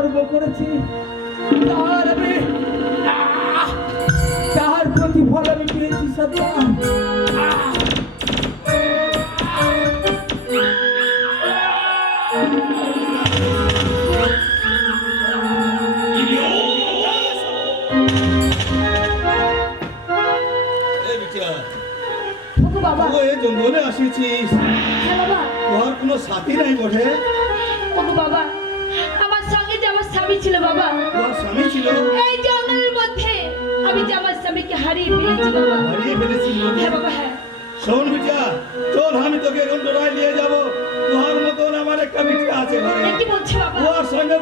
কর্ম করেছি তার আমি তার প্রতিফল আমি পেয়েছি সন্তান। বাবা এই জঙ্গলে আসিছিস? হ্যাঁ বাবা। তোর কোনো সাথী নাই বটে? ওগো বাবা, আমার সঙ্গে যে আমার স্বামী ছিল বাবা, তোর স্বামী ছিল? এই জঙ্গলের মধ্যে আমি যে আমার স্বামীকে হারিয়ে ফেলেছি বাবা। হারিয়ে ফেলেছিস? হ্যাঁ বাবা হ্যাঁ। শোন বিটিয়া, চল আমি তোকে এখন ডরায় নিয়ে যাবো। তোর মতন আমার একটা বিটিয়া আছে ঘরে, কি বলছি বাবা? ওর সঙ্গে